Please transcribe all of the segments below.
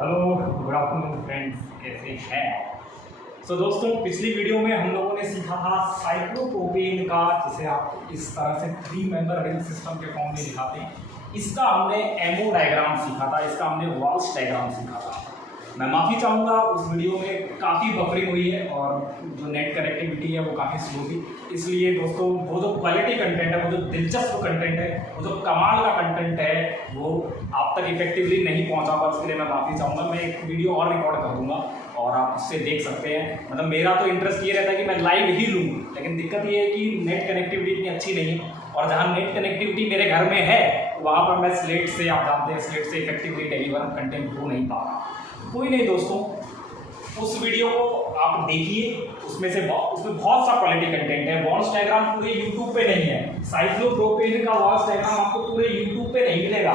Hello, good afternoon friends, कैसे हैं? दोस्तों, पिछली वीडियो में हम लोगों ने सीखा था साइक्लोप्रोपेन का, जिसे आप इस तरह से 3 मेंबर रिंग सिस्टम के फॉर्म में दिखाते हैं। इसका हमने एमओ डायग्राम सीखा था, इसका हमने वॉल्स डायग्राम सीखा था। मैं माफ़ी चाहूँगा, उस वीडियो में काफ़ी बफरिंग हुई है और जो नेट कनेक्टिविटी है वो काफ़ी स्लो थी। इसलिए दोस्तों, वो जो क्वालिटी कंटेंट है, वो जो दिलचस्प कंटेंट है, वो जो कमाल का कंटेंट है, वो आप तक इफेक्टिवली नहीं पहुँचा पाया। उसके लिए मैं माफ़ी चाहूँगा। मैं एक वीडियो और रिकॉर्ड कर दूँगा और आप उससे देख सकते हैं। मतलब मेरा तो इंटरेस्ट ये रहता है कि मैं लाइव ही लूँ, लेकिन दिक्कत ये है कि नेट कनेक्टिविटी इतनी अच्छी नहीं है। और जहाँ नेट कनेक्टिविटी मेरे घर में है, वहाँ पर मैं स्लेट से, आप जानते हैं, स्लेट से इफेक्टिवली डिलीवर कंटेंट हो नहीं पा रहा। कोई नहीं दोस्तों, उस वीडियो को आप देखिए, उसमें बहुत सा क्वालिटी कंटेंट है। वॉल्स डायग्राम पूरे यूट्यूब पे नहीं है। साइक्लोप्रोपेन का वॉल्स डायग्राम आपको पूरे यूट्यूब पे नहीं मिलेगा।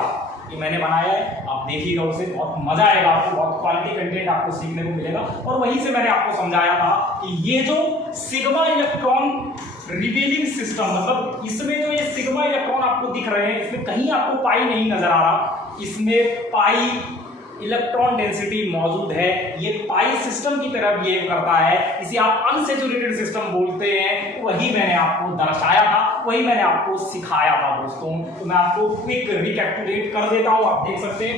ये मैंने बनाया है, आप देखिएगा, उसे बहुत मजा आएगा आपको, बहुत क्वालिटी कंटेंट आपको सीखने को मिलेगा। और वहीं से मैंने आपको समझाया था कि ये जो सिग्मा इलेक्ट्रॉन रिवीलिंग सिस्टम, मतलब इसमें जो ये सिग्मा इलेक्ट्रॉन आपको दिख रहे हैं, इसमें कहीं आपको पाई नहीं नजर आ रहा। इसमें पाई इलेक्ट्रॉन डेंसिटी मौजूद है। ये पाई सिस्टम की तरह बिहेव करता है। इसे आप अनसैचुरेटेड सिस्टम बोलते हैं। वही मैंने आपको दर्शाया था, वही मैंने आपको सिखाया था दोस्तों। तो मैं आपको क्विक रिकैपिटुलेट कर देता हूं, आप देख सकते हैं।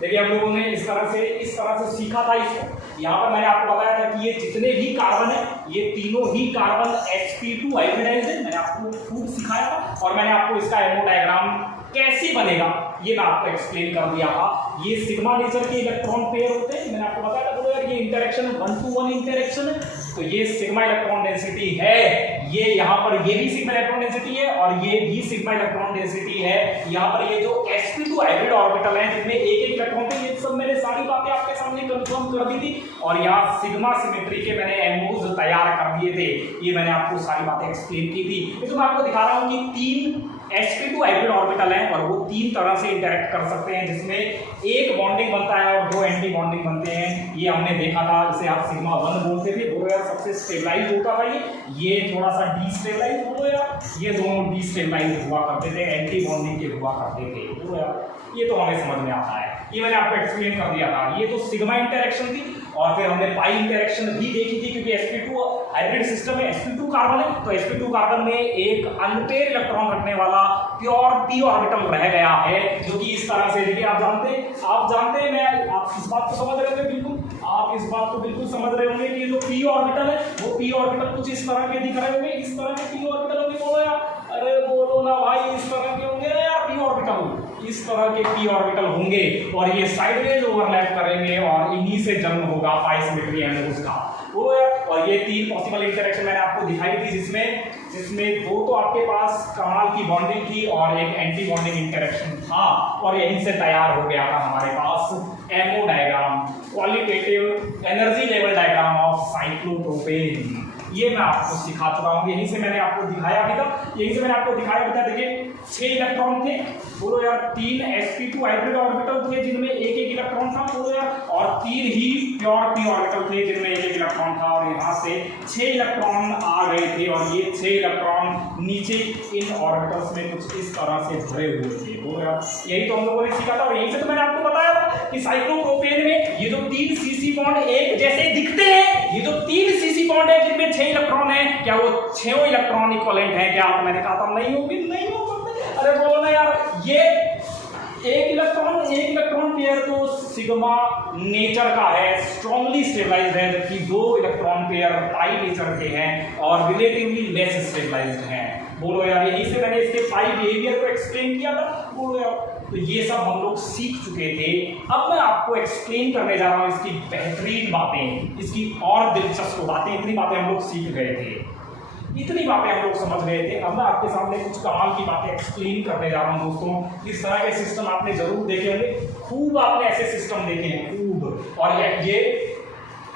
देखिए, हम लोगों ने इस तरह से सीखा था इसको। यहाँ पर मैंने आपको बताया था कि ये जितने भी कार्बन है, ये तीनों ही कार्बन sp2 हाइब्रिडाइज्ड है। मैंने आपको खूब सिखाया था और मैंने आपको इसका एमओ डायग्राम कैसे बनेगा ये मैं आपको एक्सप्लेन कर दिया था। ये सिग्मा नेचर के इलेक्ट्रॉन पेयर होते हैं। मैंने आपको बताया था यार, ये इंटरेक्शन 1-to-1 इंटरेक्शन है। तो ये सिग्मा इलेक्ट्रॉन डेंसिटी है। ये यहाँ पर ये भी सिग्मा इलेक्ट्रॉन डेंसिटी है और ये भी सिग्मा इलेक्ट्रॉन डेंसिटी है। यहाँ पर ये जो sp2 हाइब्रिड ऑर्बिटल है, जिनमें एक इलेक्ट्रॉन थे, ये सब मैंने सारी बातें आपके सामने कंफर्म कर दी थी। और यहाँ सिग्मा सिमेट्री के मैंने एमओज तैयार कर दिए थे। ये मैंने आपको सारी बातें एक्सप्लेन की थी। तो मैं आपको दिखा रहा हूँ कि 3 sp2 हाइब्रिड ऑर्बिटल हैं और वो 3 तरह से इंटरेक्ट कर सकते हैं, जिसमें एक बॉन्डिंग बनता है और 2 एंटी बॉन्डिंग बनते हैं। ये हमने देखा था, इसे आप सिग्मा 1 बोलते थे। बोलो यार, सबसे स्टेबलाइज होता था ये थोड़ा सा डीस्टेबलाइज। बोलो यार, ये दोनों डीस्टेबलाइज हुआ करते थे, एंटी बॉन्डिंग के हुआ करते थे। बोलो यार, ये तो हमें समझ में आता है। ये मैंने आपको एक्सप्लेन कर दिया था। ये तो सिग्मा इंटरेक्शन थी। और फिर हमने पाई इंटरेक्शन भी देखी थी, क्योंकि sp2 हाइब्रिड सिस्टम में sp2 कार्बन है, तो sp2 कार्बन में एक अनपेयर इलेक्ट्रॉन रखने वाला प्योर p ऑर्बिटल रह गया है, जो कि इस तरह से, देखिए, आप जानते हैं, मैं आप इस बात को समझ रहे होंगे, बिल्कुल आप इस बात को बिल्कुल समझ रहे होंगे कि ये जो p ऑर्बिटल है, वो p ऑर्बिटल कुछ इस तरह के दिख रहे होंगे। इस तरह के p ऑर्बिटल होंगे। बोलो यार, अरे बोलो ना भाई, इस तरह के होंगे यार p ऑर्बिटल। इस तरह के p ऑर्बिटल होंगे और ये साइडवेज ओवरलैप करेंगे और इन्हीं से जन्म होगा पाई सिमेट्री एमओज का। और ये 3 पॉसिबल इंटरेक्शन मैंने आपको दिखाई थी, जिसमें 2 तो आपके पास कमाल की बॉन्डिंग थी और एक एंटी बॉन्डिंग इंटरेक्शन था। और यहीं से तैयार हो गया था हमारे पास MO diagram, qualitative energy level diagram of cyclopropane. ये मैं आपको सिखा चुका हूँ, यहीं से मैंने आपको दिखाया भी था। देखिए, 6 इलेक्ट्रॉन थे। बोलो यार, 3 sp2 हाइब्रिड ऑर्बिटल थे, जिनमें एक इलेक्ट्रॉन था। बोलो यार, और 3 ही प्योर p ऑर्बिटल थे, जिनमें एक इलेक्ट्रॉन था। और यहाँ से 6 इलेक्ट्रॉन आ गए थे और ये 6 इलेक्ट्रॉन नीचे इन ऑर्बिटल्स में कुछ इस तरह से भरे हुए थे। बोलो यार, यही तो हम लोगों ने सीखा था। और यहीं से तो मैंने आपको बताया था कि साइक्लोप्रोपेन में ये जो 3 cc बॉन्ड एक जैसे दिखते हैं, ये जो 3 cc बॉन्ड है, जिनमें 6 इलेक्ट्रॉन है, क्या वो 6 इलेक्ट्रॉन इक्विवेलेंट है? क्या मैंने कहा था नहीं होगी? नहीं हो सकते। अरे बोलो ना यार, ये एक इलेक्ट्रॉन पेयर तो सिग्मा नेचर का है, स्ट्रांगली स्टेबलाइज्ड है, जबकि 2 इलेक्ट्रॉन पेयर पाई नेचर के हैं और रिलेटिवली लेस स्टेबलाइज्ड हैं। बोलो यार, यहीं से मैंने इसके पाई बिहेवियर को एक्सप्लेन किया था। बोलो यार, तो ये सब हम लोग सीख चुके थे। अब मैं आपको एक्सप्लेन करने जा रहा हूँ इसकी बेहतरीन बातें, इसकी और दिलचस्प बातें। इतनी बातें हम लोग सीख गए थे, इतनी बातें हम लोग समझ गए थे। अब मैं आपके सामने कुछ कमाल की बातें एक्सप्लेन करने जा रहा हूँ दोस्तों। इस तरह के सिस्टम आपने जरूर देखे होंगे, खूब आपने ऐसे सिस्टम देखे हैं, खूब। और ये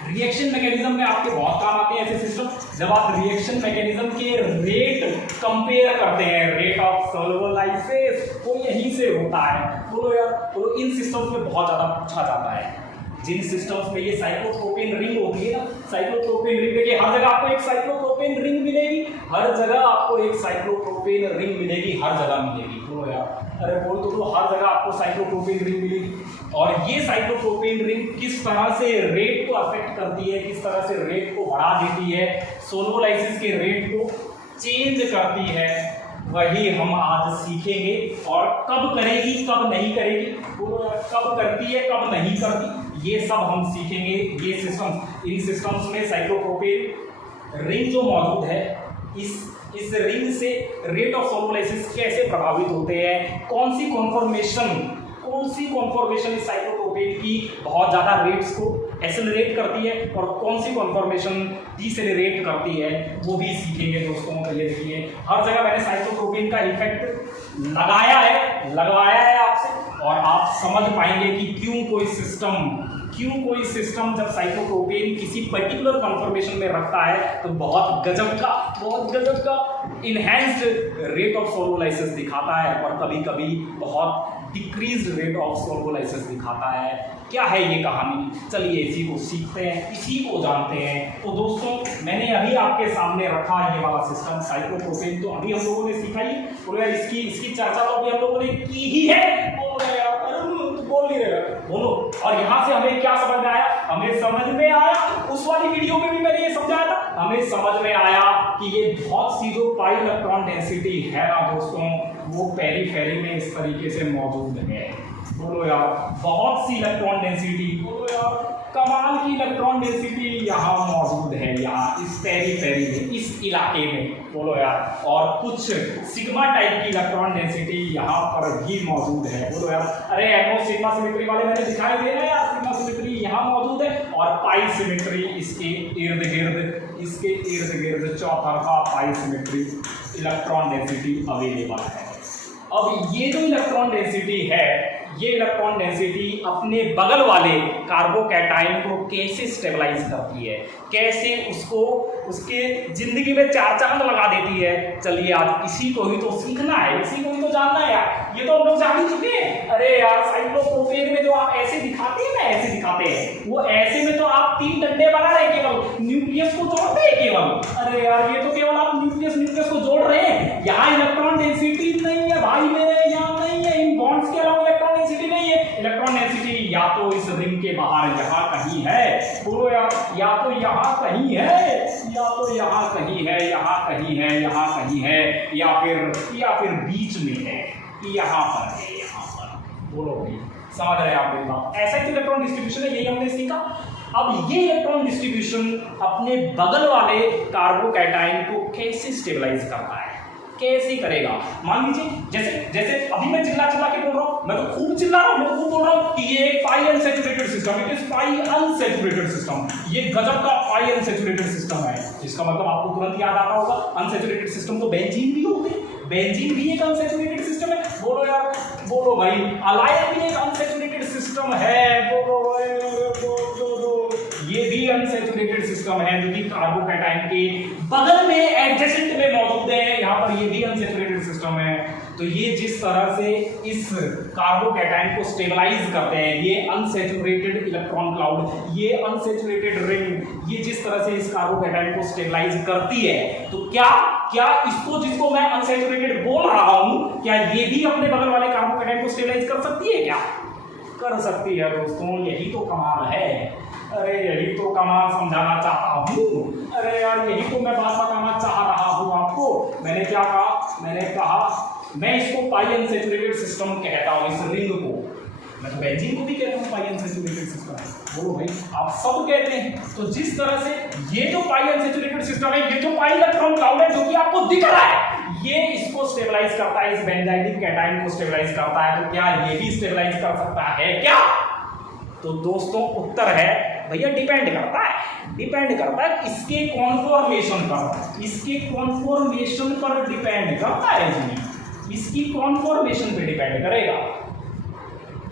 रिएक्शन मैकेनिज्म में आपके बहुत काम आते हैं ऐसे सिस्टम। जब आप रिएक्शन मैकेनिज्म के रेट कंपेयर करते हैं, रेट ऑफ सॉल्वोलाइसिस, वो यहीं से होता है। बोलो यार, तो इन सिस्टम्स में बहुत ज्यादा पूछा जाता है। जिन सिस्टम्स में ये साइक्लोप्रोपेन रिंग होती है ना, साइक्लोप्रोपेन रिंग, देखिए हर जगह आपको एक साइक्लोप्रोपेन रिंग मिलेगी, हर जगह आपको एक साइक्लोप्रोपेन रिंग मिलेगी, हर जगह मिलेगी। बोलो यार, अरे बोल तो हर जगह आपको साइक्लोप्रोपेन रिंग मिलेगी। और ये साइक्लोप्रोपेन रिंग किस तरह से रेट को अफेक्ट करती है, किस तरह से रेट को बढ़ा देती है, सोलोलाइसिस के रेट को चेंज करती है, वही हम आज सीखेंगे। और कब करेगी कब नहीं करेगी, बोलो यार, कब करती है कब नहीं करती, ये सब हम सीखेंगे। ये सिस्टम्स, इन सिस्टम्स में साइक्लोप्रोपेन रिंग जो मौजूद है, इस रिंग से रेट ऑफ सोलोलाइसिस कैसे प्रभावित होते हैं, कौन सी कॉन्फॉर्मेशन इस साइक्लोप्रोपेन की बहुत ज़्यादा रेट्स को एक्सेलरेट करती है और कौन सी कॉन्फॉर्मेशन डिसेलरेट करती है, वो भी सीखेंगे दोस्तों। तो ये देखिए, हर जगह मैंने साइक्लोप्रोपेन का इफेक्ट लगवाया है आपसे, और आप समझ पाएंगे कि क्यों कोई सिस्टम जब साइक्लोप्रोपेन किसी पर्टिकुलर कॉन्फॉर्मेशन में रखता है तो बहुत गजब का इनहैंस्ड रेट ऑफ सोलोलाइसिस दिखाता है, और कभी कभी बहुत डिक्रीज्ड रेट ऑफ सोलोलाइसिस दिखाता है। क्या है ये कहानी, चलिए इसी को सीखते हैं, इसी को जानते हैं। तो दोस्तों, मैंने अभी आपके सामने रखा ये वाला सिस्टम साइक्लोप्रोपेन, तो अभी हम लोगों ने सीखा ही, और इसकी चर्चा तो अभी हम लोगों ने की ही है। बोल नहीं रहे, बोलो। और यहाँ से हमें क्या समझ में आया, हमें समझ में आया, उस वाली वीडियो में भी मैंने ये समझाया था, हमें समझ में आया कि ये बहुत सी जो पाई इलेक्ट्रॉन डेंसिटी है ना दोस्तों, वो पेरीफेरी में इस तरीके से मौजूद है। बोलो यार, बहुत सी इलेक्ट्रॉन डेंसिटी, बोलो यार, कमाल की इलेक्ट्रॉन डेंसिटी यहाँ मौजूद है, यहाँ इस पेरीफेरी में, इस इलाके में। बोलो यार, और कुछ सिग्मा टाइप की इलेक्ट्रॉन डेंसिटी यहाँ पर भी मौजूद है। बोलो यार, अरे एमओ सिग्मा सिमेट्री वाले मैंने दिखाई दे रहे हैं यार, सिग्मा सिमेट्री यहाँ मौजूद है, और पाई सिमेट्री इसके इर्द गिर्द चौतरफा पाई सिमेट्री इलेक्ट्रॉन डेंसिटी अवेलेबल है। अब ये जो इलेक्ट्रॉन डेंसिटी है, ये इलेक्ट्रॉन डेंसिटी अपने बगल वाले कार्बोकैटायन को कैसे स्टेबलाइज करती है, कैसे उसको उसके जिंदगी में चार चांद लगा देती है। चलिए आज इसी को ही तो सीखना है, इसी को ही तो जानना है यार। ये तो हम लोग जान ही चुके हैं। अरे यार, साइक्लोप्रोपेन में जो आप ऐसे दिखाते हैं ना, ऐसे दिखाते हैं, वो ऐसे में तो आप 3 डंडे बना रहे हैं, केवल न्यूक्लियस को जोड़ते हैं केवल। अरे यार, ये तो केवल आप न्यूक्लियस को जोड़ रहे हैं, यहाँ इलेक्ट्रॉन डेंसिटी नहीं है भाई मेरे, यहाँ नहीं है, इन बॉन्ड्स के अलावा इलेक्ट्रॉन डेंसिटी नहीं है। इलेक्ट्रॉन डेंसिटी या तो इस रिंग के बाहर यहाँ कहीं है, बोलो यार, या तो यहाँ कहीं है, या तो यहाँ कहीं है, यहाँ कहीं है, यहाँ कहीं है, या फिर बीच में है, यहाँ पर है, यहाँ पर। बोलो भाई, समझ रहे हैं आप मेरी बात? ऐसा ही इलेक्ट्रॉन डिस्ट्रीब्यूशन है, यही हमने सीखा। अब ये इलेक्ट्रॉन डिस्ट्रीब्यूशन अपने बगल वाले कार्बोकैटायन को कैसे स्टेबलाइज करता है, कैसे करेगा? मान लीजिए जैसे अभी मैं चिल्ला के बोल रहा हूँ, मैं तो खूब चिल्ला रहा हूँ, मैं खूब बोल रहा हूँ कि ये एक pi unsaturated system, it is pi unsaturated system, ये गजब का पाई अनसैचुरेटेड सिस्टम है। इसका मतलब आपको तुरंत याद आता होगा, अनसैचुरेटेड सिस्टम तो बेंजीन भी होते हैं, बेंजीन भी एक अनसैचुरेटेड सिस्टम है। बोलो यार, बोलो भाई, अलाइन भी एक अनसैचुरेटेड सिस्टम है। बोलो भाई, ये भी अनसैचुरेटेड सिस्टम है जो कि कार्बोकैटायन के बगल में एडजेसेंट में मौजूद है, यहाँ पर ये भी अनसैचुरेटेड सिस्टम है। तो ये जिस तरह से इस कार्बोकैटायन को स्टेबलाइज करते हैं, ये अनसैचुरेटेड इलेक्ट्रॉन क्लाउड, ये अनसैचुरेटेड रिंग, ये जिस तरह से इस कार्बोकैटायन को स्टेबलाइज करती है, तो क्या इसको, जिसको मैं अनसैचुरेटेड बोल रहा हूं, क्या ये भी अपने बगल वाले कार्बोकैटायन को स्टेबलाइज कर सकती है? क्या कर सकती है दोस्तों? यही तो कमाल है। अरे यही तो कमाल समझाना चाहता हूँ। अरे यार, यही तो मैं बात बताना चाह रहा हूँ आपको। मैंने क्या कहा? मैंने कहा मैं इसको पाई अनसैचुरेटेड सिस्टम कहता हूँ, इस रिंग को। मैं तो बेंजीन को भी कहता हूँ पाई अनसैचुरेटेड सिस्टम। बोलो भाई, आप सब कहते हैं। तो जिस तरह से ये जो पाई अनसैचुरेटेड सिस्टम है, ये जो पाई इलेक्ट्रॉन क्लाउड है जो कि आपको दिख रहा है, ये इसको स्टेबलाइज करता है, इस बेंजाइडिक कैटायन को स्टेबलाइज करता है। तो क्या ये भी स्टेबलाइज कर सकता है क्या? तो दोस्तों उत्तर है भैया, डिपेंड करता है इसके कॉन्फॉर्मेशन पर, इसके कॉन्फॉर्मेशन पर डिपेंड करता है जी, इसकी कॉन्फॉर्मेशन पे डिपेंड करेगा।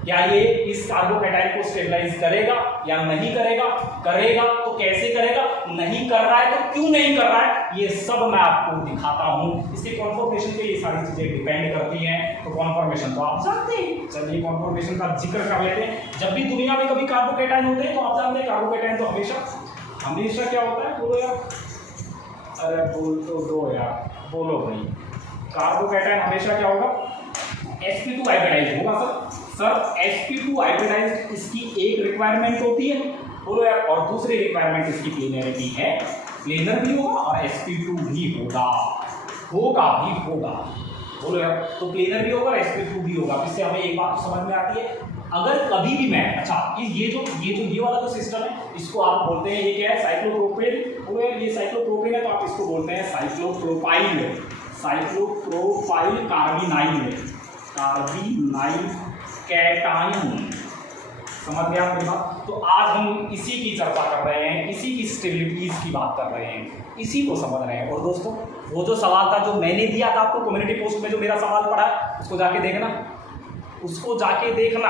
क्या ये इस कार्बोकैटायन को स्टेबलाइज करेगा या नहीं करेगा? करेगा तो कैसे करेगा? नहीं कर रहा है तो क्यों नहीं कर रहा है? ये सब मैं आपको दिखाता हूं। इसके कॉन्फॉर्मेशन पे ये सारी चीजें डिपेंड करती हैं। तो कॉन्फॉर्मेशन तो आप जानते हैं। चलिए कॉन्फॉर्मेशन का जिक्र कर लेते हैं। जब भी दुनिया में कभी कार्बोकैटायन होते हैं तो आप जानते हैं कार्बोकैटायन तो हमेशा क्या होता है? बोलो यार, अरे बोल तो दो यार, बोलो भाई। कार्बोकैटायन हमेशा क्या होगा? sp2 हाइब्रिडाइज होगा सर। sp2 हाइब्रिडाइज इसकी एक रिक्वायरमेंट होती है, बोलो यार, और दूसरी रिक्वायरमेंट इसकी प्लेनरिटी है। प्लेनर भी होगा और sp2 भी होगा बोलो यार। तो प्लेनर भी होगा और sp2 भी होगा। इससे हमें एक बात तो समझ में आती है, अगर कभी भी मैं ये वाला जो सिस्टम है इसको आप बोलते हैं, ये क्या है? साइक्लोप्रोपेन। बोलो यार, ये साइक्लोप्रोपेन है तो आप इसको बोलते हैं साइक्लोप्रोपाइल कैटायन। समझ गया आप मेरी बात? तो आज हम इसी की चर्चा कर रहे हैं, इसी की स्टेबिलिटीज की बात कर रहे हैं, इसी को समझ रहे हैं। और दोस्तों, वो जो सवाल था जो मैंने दिया था आपको कम्युनिटी पोस्ट में, जो मेरा सवाल पड़ा है, उसको जाके देखना,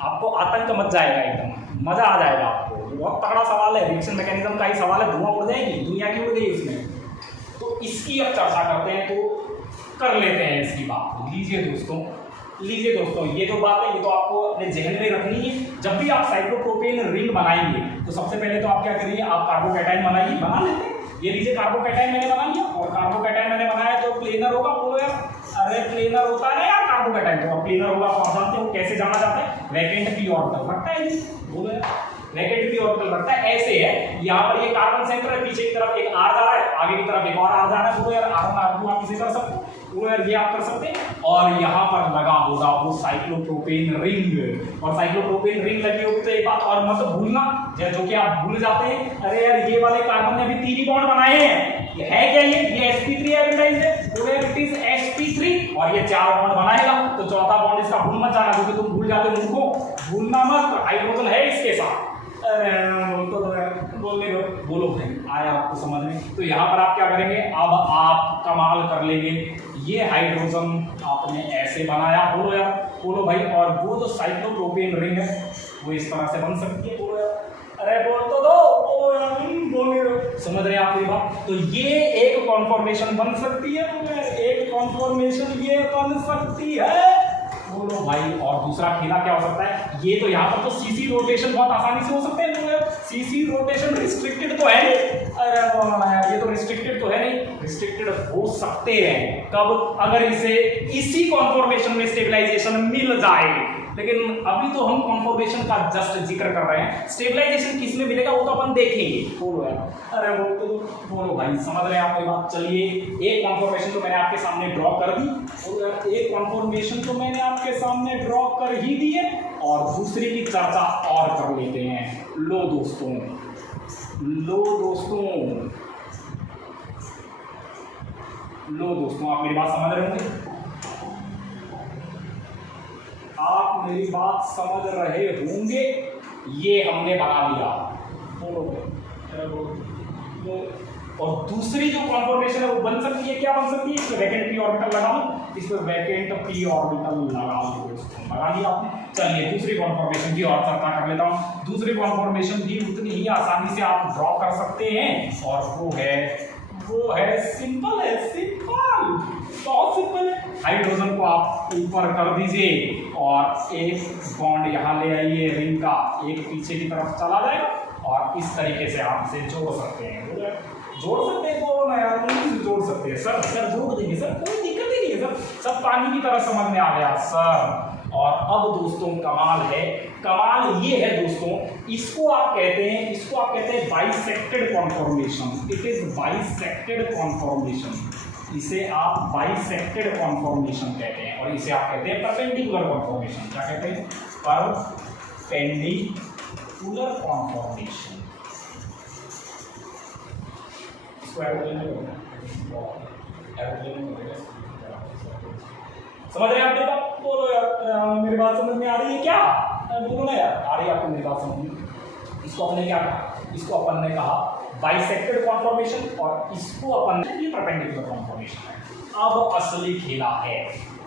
आपको आतंक मच जाएगा, एकदम मजा आ जाएगा आपको। बहुत तगड़ा सवाल है, रिएक्शन मैकेनिज्म का ही सवाल है, धुआं उड़ जाएगी, दुनिया की उड़ गई उसमें। तो इसकी अब चर्चा करते हैं, तो कर लेते हैं इसकी बात। लीजिए दोस्तों, ये जो बात है ये तो आपको अपने जहन में रखनी है। जब भी आप साइक्लोप्रोपेन रिंग बनाएंगे तो सबसे पहले तो आप क्या करिए? आप कार्बोकैटायन बना लेते हैं। ये लीजिए, कार्बोकैटायन मैंने बना लिया, और कार्बोकैटायन मैंने बनाया तो प्लेनर होगा। बोलो यार, अरे प्लेनर होता है यार कार्बोकैटायन, तो प्लेनर होगा। तो आप जानते हो कैसे जाना जाता है? वैकेंट पी ऑर्बिटल रखता है। बोलो यार, वैकेंट पी ऑर्बिटल रखता है। ऐसे है, यहाँ पर ये कार्बन सेंटर है, पीछे की तरफ एक आर जा रहा है, आगे की तरफ एक और आर जा रहा है। बोलो यार, R1 R2 आप इसे कर सकते हैं, वो यार ये आप कर सकते हैं। और यहाँ पर लगा होगा वो साइक्लोप्रोपेन रिंग, और साइक्लोप्रोपेन रिंग लगी होगी तो एक बात और मत भूलना, जो कि आप भूल जाते हैं, अरे यार ये वाले कार्बन ने भी 3 बॉन्ड बनाए हैं। ये है क्या? ये sp3 हाइब्रिडाइज्ड है, तो इट इज sp3, और ये 4 बॉन्ड बनाएगा। तो चौथा बॉन्ड इसका भूल मत जाना, क्योंकि तुम भूल जाते हो मूर्खों, भूलना मत, हाइड्रोजन है इसके साथ। बोलो भाई, आया आपको समझ में? तो यहाँ पर आप क्या करेंगे? अब आप कमाल कर लेंगे। ये हाइड्रोजन आपने ऐसे बनाया, बोलो भाई। और वो जो साइक्लोप्रोपेन रिंग है वो इस तरह से बन सकती है। बोलो यार, अरे बोल तो दो, बोलो, समझ रहे हैं आप ये बात? तो ये एक कॉन्फॉर्मेशन बन सकती है, एक कॉन्फॉर्मेशन ये बन सकती है। बोलो भाई, और दूसरा खेला क्या हो सकता है? ये तो यहाँ पर तो सीसी रोटेशन बहुत आसानी से हो सकते हैं। सीसी रोटेशन रिस्ट्रिक्टेड तो है नहीं, अरे ये तो रिस्ट्रिक्टेड तो है नहीं, रिस्ट्रिक्टेड हो सकते हैं कब? अगर इसे इसी कॉन्फॉर्मेशन में स्टेबलाइजेशन मिल जाए। लेकिन अभी तो हम कॉन्फॉर्मेशन का जस्ट जिक्र कर रहे हैं, स्टेबलाइजेशन किस में मिलेगा वो तो अपन देखेंगे। बोलो यार, अरे बोलो भाई, समझ रहे हैं आप ये बात? चलिए, एक कॉन्फॉर्मेशन तो मैंने आपके सामने ड्रॉ कर दी, बोलो यार, एक कॉन्फॉर्मेशन तो मैंने आपके सामने ड्रॉ कर ही दी है, और दूसरी की चर्चा और कर लेते हैं। लो दोस्तों, आप मेरी बात समझ रहे होंगे? आप मेरी बात समझ रहे होंगे? ये हमने बना लिया, और दूसरी जो कॉन्फॉर्मेशन है वो बन सकती है, क्या बन सकती है? इसमें वैकेंट पी ऑर्बिटल लगा लो, इसमें वैकेंट पी ऑर्बिटल लगा लिया आपने। चलिए, दूसरी कॉन्फॉर्मेशन की और चर्चा कर लेता हूँ। दूसरी कॉन्फॉर्मेशन भी उतनी ही आसानी से आप ड्रॉ कर सकते हैं, और वो है सिंपल, बहुत सिंपल है। हाइड्रोजन को आप ऊपर कर दीजिए, और एक बॉन्ड यहाँ ले आइए रिंग का, एक पीछे की तरफ चला जाएगा, और इस तरीके से आप इसे जोड़ सकते हैं। जोड़ सकते हैं, बोलो ना यार, जोड़ सकते हैं सर, जोड़ देंगे सर, कोई दिक्कत ही नहीं है सर, सब पानी की तरह समझ में आ गया सर। और अब दोस्तों कमाल ये है दोस्तों, इसको आप कहते हैं bisected conformation. It is bisected conformation, इसे आप बाइसेक्टेड कॉन्फॉर्मेशन कहते हैं, और इसे आप कहते हैं परपेंडिकुलर कॉन्फॉर्मेशन। क्या कहते हैं? Perpendicular conformation. समझ रहे हैं आप मेरी बात? बोलो यार, मेरी बात समझ में आ रही है क्या? बोलो ना यार, आ रही है आपको मेरी बात समझ में? इसको हमने क्या कहा? इसको अपन ने कहा बाइसेक्टेड कॉन्फॉर्मेशन, और इसको अपन ने परपेंडिकुलर कॉन्फॉर्मेशन है। अब असली खेला है,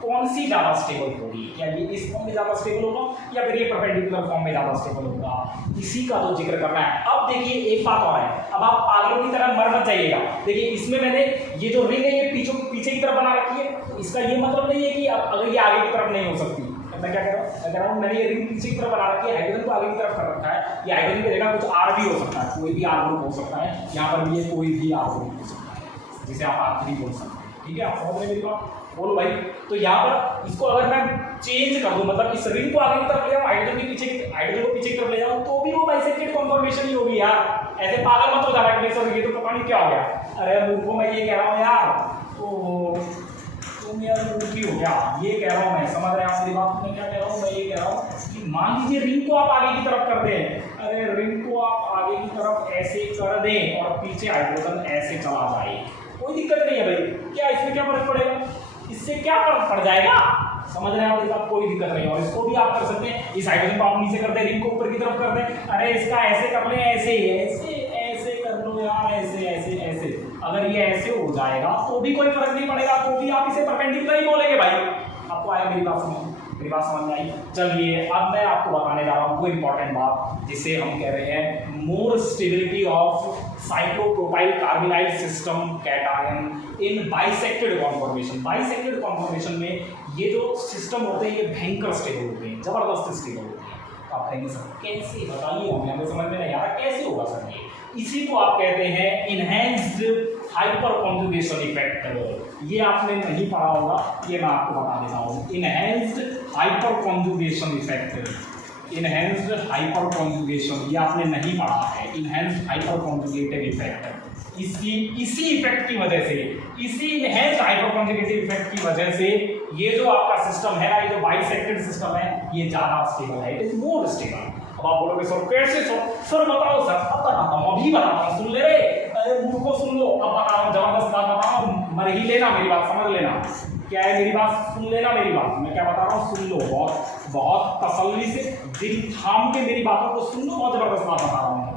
कौन सी ज़्यादा स्टेबल होगी, क्या ये इस फॉर्म में ज़्यादा स्टेबल होगा या फिर ये परपेंडिकुलर फॉर्म में ज़्यादा स्टेबल होगा, इसी का तो जिक्र करना है। अब देखिए एक बात और है, अब आप पागलों की तरह मर मत जाइएगा। देखिए इसमें मैंने ये जो रिंग है ये पीछे की तरफ बना रखी है, तो इसका ये मतलब नहीं है कि अगर ये आगे की तरफ नहीं हो सकती। मैं क्या कह रहा हूँ, मैं कह रहा हूँ मैंने ये रिंग पीछे की तरफ बना रखी है, हाइड्रोजन को आगे की तरफ कर रखा है। ये हाइड्रोजन की जगह कुछ आर भी हो सकता है, कोई भी आर ग्रुप हो सकता है, यहाँ पर भी ये कोई भी आर ग्रुप हो सकता है, जिसे आप R3 बोल सकते हैं। ठीक है, आप समझ रहे मेरी बात, बोलो भाई। तो यहाँ पर इसको अगर मैं चेंज कर दूं, मतलब इस रिंग को आगे की तरफ ले जाऊं, हाइड्रोजन को पीछे की तरफ ले जाऊं, तो भी वो बाइसेक्टेड कॉन्फॉर्मेशन ही होगी यार। ऐसे पागल मत हो जाना कि सर ये तो पता नहीं क्या हो गया। अरे मूर्खों, मैं ये कह रहा हूँ यार, तो तुम यार मूर्खी हो गया, ये कह रहा हूँ मैं, समझ रहे हैं आप मेरी बात। मैं क्या कह रहा हूँ, मैं ये कह रहा हूँ कि मान लीजिए रिंग को आप आगे की तरफ कर दें, अरे रिंग को आप आगे की तरफ ऐसे कर दें और पीछे हाइड्रोजन ऐसे चला जाए, कोई दिक्कत नहीं है भाई। क्या इसमें क्या फर्क पड़ेगा, इससे क्या फर्क पड़ जाएगा, समझ रहे हैं आप मेरी बात, कोई दिक्कत नहीं। और इसको भी आप कर सकते हैं, इस हाइड्रोजन को आप नीचे कर दें, रिंग को ऊपर की तरफ कर दें, अरे इसका ऐसे कर लें, ऐसे ऐसे कर लो यार, ऐसे ऐसे ऐसे, अगर ये ऐसे हो जाएगा तो भी कोई फर्क नहीं पड़ेगा, तो भी आप इसे परपेंडिकुलर ही बोलेंगे भाई। आपको आया मेरी बात समझ, मेरी बात समझ में आई। चलिए अब मैं आपको बताने जा रहा हूँ वो इंपॉर्टेंट बात, जिसे हम कह रहे हैं more stability of cyclopropyl carbonyl system cation in bisected conformation. Bisected conformation में ये जो सिस्टम होते हैं ये भयंकर स्टेबल होते हैं, जबरदस्त स्टेबल होते हैं। तो आप कहेंगे सर कैसे, बताइए, हमें समझ में नहीं आ रहा कैसे होगा सर ये। इसी को आप कहते हैं इनहैंस्ड हाइपर कॉन्जुगेशन इफेक्ट। ये आपने नहीं पढ़ा होगा, ये मैं आपको बता देता हूँ। Enhanced hyper conjugation effect, enhanced hyper conjugation, ये आपने नहीं पढ़ा है। इनहैंस्ड हाइपर कॉन्जुगेटिव इफेक्ट, इसी इफेक्ट की वजह से, इसी इनहैंस्ड हाइपर कॉन्जुगेटिव इफेक्ट की वजह से ये जो आपका सिस्टम है ना, ये जो बाइसेक्टेड सिस्टम है, ये ज्यादा स्टेबल है, इट इज मोर स्टेबल। अब आप बोलोगे सर कैसे, सर बताओ सर, अब बताता हूँ, अभी बताता हूँ, सुन ले रे, अरे मुझको सुन लो, अब बता रहा हूँ, जबरदस्त बात बता रहा हूँ, मर ही लेना मेरी बात, समझ लेना क्या है मेरी बात, सुन लेना मेरी बात, मैं क्या बता रहा हूँ सुन लो, बहुत बहुत तसल्ली से दिल थाम के मेरी बातों को सुन लो, बहुत जबरदस्त बात बता रहा हूँ,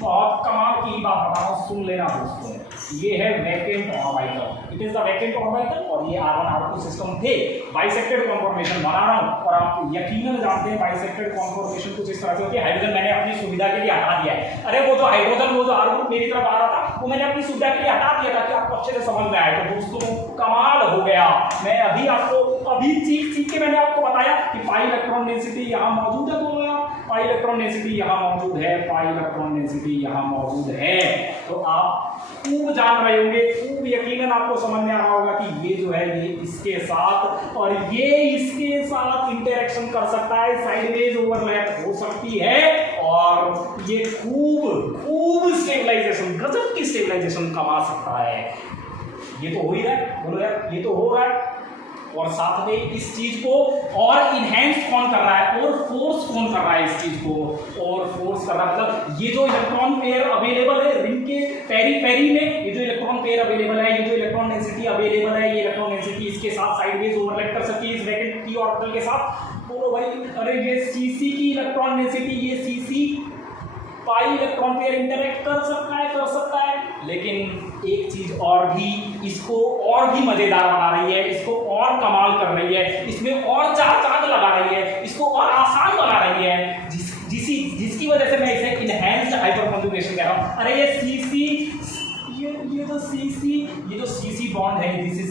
बहुत कमाल की बात बता रहा हूँ, सुन लेना दोस्तों। ये है vacant orbital, it is the vacant orbital, और ये R1 R2 सिस्टम थे, बाइसेक्टेड कॉन्फॉर्मेशन बना रहा हूँ। और आप यकीनन जानते हैं बाइसेक्टेड कॉन्फॉर्मेशन कुछ इस तरह से होती है। हाइड्रोजन मैंने अपनी सुविधा के लिए हटा दिया है, अरे वो जो हाइड्रोजन, वो जो R ग्रुप मेरी तरफ आ रहा था, वो मैंने अपनी सुविधा के लिए हटा दिया ताकि आपको अच्छे से समझ में आए। तो दोस्तों कमाल हो गया, मैं अभी आपको सीख के मैंने आपको बताया कि पाई इलेक्ट्रॉन डेंसिटी यहाँ मौजूद है, बोलो यार, पाई इलेक्ट्रॉन डेंसिटी यहाँ मौजूद है, पाई इलेक्ट्रॉन डेंसिटी यहाँ मौजूद है। तो आप खूब जान रहे होंगे, खूब यकीनन आपको समझ में आ रहा होगा कि ये जो है ये इसके साथ और ये इसके साथ इंटरेक्शन कर सकता है, साइडवेज ओवरलैप हो सकती है, और ये खूब स्टेबलाइजेशन, गजब की स्टेबलाइजेशन कमा सकता है। ये तो हो ही रहा है, बोलो यार, ये तो हो रहा है। और साथ में इस चीज को और इनहेंस कौन कर रहा है, और फोर्स कौन कर रहा है इस चीज को, और फोर्स कर रहा है मतलब ये जो इलेक्ट्रॉन पेयर अवेलेबल है रिंग के पेरी में, ये जो इलेक्ट्रॉन पेयर अवेलेबल है, ये जो इलेक्ट्रॉन डेंसिटी अवेलेबल है, ये इलेक्ट्रॉन डेंसिटी इसके साथ साइडवेज ओवरलैप कर सकती है इस वैकेंट p ऑर्बिटल के साथ। बोलो भाई, अरे ये cc की इलेक्ट्रॉन डेंसिटी, ये cc pi electron pair interact कर सकता है, लेकिन एक चीज और भी इसको और भी मजेदार बना रही है, इसको और कमाल कर रही है, इसमें और चार चांद लगा रही है, इसको और आसान बना रही है, जिसकी वजह से मैं इसे इनहैंस्ड हाइपर कॉन्जुगेशन कह रहा हूं। अरे ये cc, ये जो cc बॉन्ड है,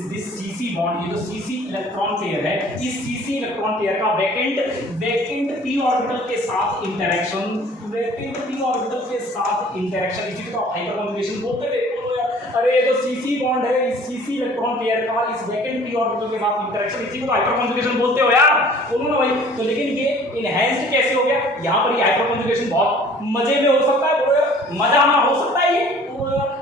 दिस cc बॉन्ड, ये जो cc इलेक्ट्रॉन पेयर है, इस cc इलेक्ट्रॉन पेयर का वैकेंट p ऑर्बिटल के साथ इंटरेक्शन, वैकेंट p ऑर्बिटल के साथ इंटरेक्शन, इसी को तो हाइपर कॉन्जुगेशन बोलते हैं। अरे ये जो cc बॉन्ड है, इस cc इलेक्ट्रॉन पेयर का इस वैकेंट p ऑर्बिटल के साथ इंटरेक्शन, इसी को तो हाइपर कॉन्जुगेशन बोलते हो यार, बोलो ना भाई। तो लेकिन ये इनहैंस्ड कैसे हो गया, यहाँ पर ये हाइपर कॉन्जुगेशन बहुत मजे में हो सकता है, बोलो यार, मजा में हो सकता है, ये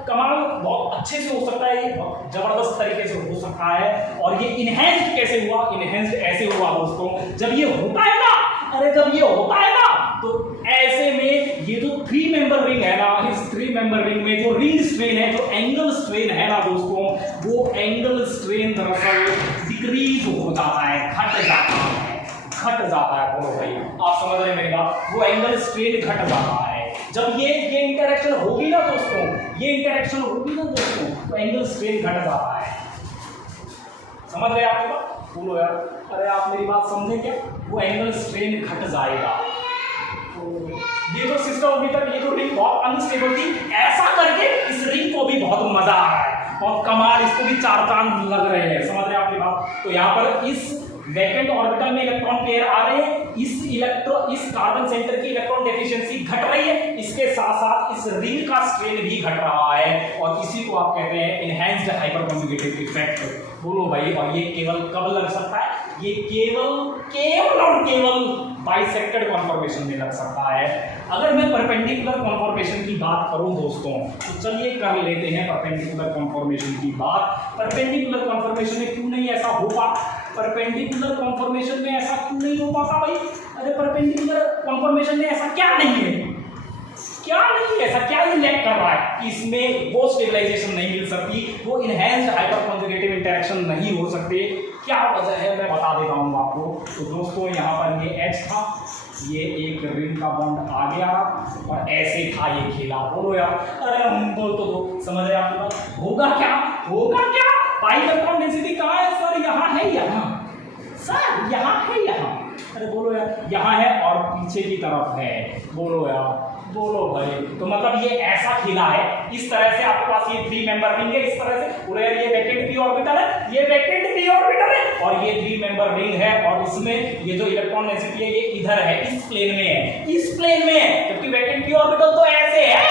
कमाल बहुत अच्छे से हो सकता है, ये जबरदस्त तरीके से हो सकता है। और ये इनहैंस्ड कैसे हुआ, इनहैंस्ड ऐसे हुआ दोस्तों, जब ये होता है ना, अरे जब ये होता है ना, तो ऐसे में ये जो 3 मेंबर रिंग है ना, इस 3 मेंबर रिंग में जो रिंग स्ट्रेन है, जो एंगल स्ट्रेन है ना दोस्तों, वो एंगल स्ट्रेन दरअसल डिक्रीज हो जाता है, घट जाता है। बोलो भाई, आप समझ रहे हैं मेरी बात, वो एंगल स्ट्रेन घट जाता है। जब ये इंटरेक्शन होगी ना दोस्तों, ये इंटरेक्शन होगी ना दोस्तों, तो एंगल स्ट्रेन घट जाता है, समझ रहे हैं आप? बोलो यार, अरे आप मेरी बात समझे क्या? वो एंगल स्ट्रेन घट जाएगा। ये जो सिस्टम अभी तक ये जो रिंग बहुत अनस्टेबल थी, ऐसा करके इस रिंग को भी बहुत मजा आ रहा है और कमाल, इसको भी 4 चांद लग रहे हैं। समझ रहे हैं आपकी बात? तो यहाँ पर इस वैकेंट ऑर्बिटल में इलेक्ट्रॉन पेयर आ रहे हैं, इस कार्बन सेंटर की इलेक्ट्रॉन डेफिशिएंसी घट रही है, इसके साथ साथ इस रिंग का स्ट्रेन भी घट रहा है और इसी को आप कहते हैं एनहांस्ड हाइपर कॉन्जुगेटिव इफेक्ट। बोलो भाई, और ये केवल कब लग सकता है? ये केवल और केवल बाइसेक्टेड कॉन्फॉर्मेशन में लग सकता है। अगर मैं परपेंडिकुलर कॉन्फॉर्मेशन की बात करूं दोस्तों, तो चलिए कर लेते हैं परपेंडिकुलर कॉन्फॉर्मेशन की बात। परपेंडिकुलर कॉन्फॉर्मेशन में क्यों नहीं ऐसा हो पाता? परपेंडिकुलर कॉन्फॉर्मेशन में ऐसा क्यों नहीं हो पाता भाई? अरे परपेंडिकुलर कॉन्फॉर्मेशन में ऐसा क्या नहीं है? क्या नहीं है ऐसा? क्या ये लैक कर रहा है कि इसमें वो स्टेबलाइजेशन नहीं मिल सकती, वो इनहैंस्ड हाइपर कॉन्जुगेटिव इंटरेक्शन नहीं हो सकते? क्या वजह है मैं बता देता हूँ आपको। तो दोस्तों यहाँ पर ये H था, ये एक रिंग का बॉन्ड आ गया और ऐसे था ये खेला। बोलो यार, अरे हम बोल तो दो, समझ रहे आपके पास होगा क्या? होगा क्या? पाई इलेक्ट्रॉन डेंसिटी कहाँ है सर? यहाँ है, यहाँ सर, यहाँ है, यहाँ। अरे बोलो यार, यहाँ है और पीछे की तरफ है। बोलो यार, बोलो भाई। तो मतलब ये ऐसा खेला है, इस तरह से आपके पास ये 3 मेंबर रिंग है, इस तरह से पूरे ये वैकेंट p ऑर्बिटल है, ये वैकेंट p ऑर्बिटल है और ये 3 मेंबर रिंग है और इसमें ये जो इलेक्ट्रॉन डेंसिटी है ये इधर है, इस प्लेन में है, इस प्लेन में है, क्योंकि वैकेंट p ऑर्बिटल तो ऐसे है।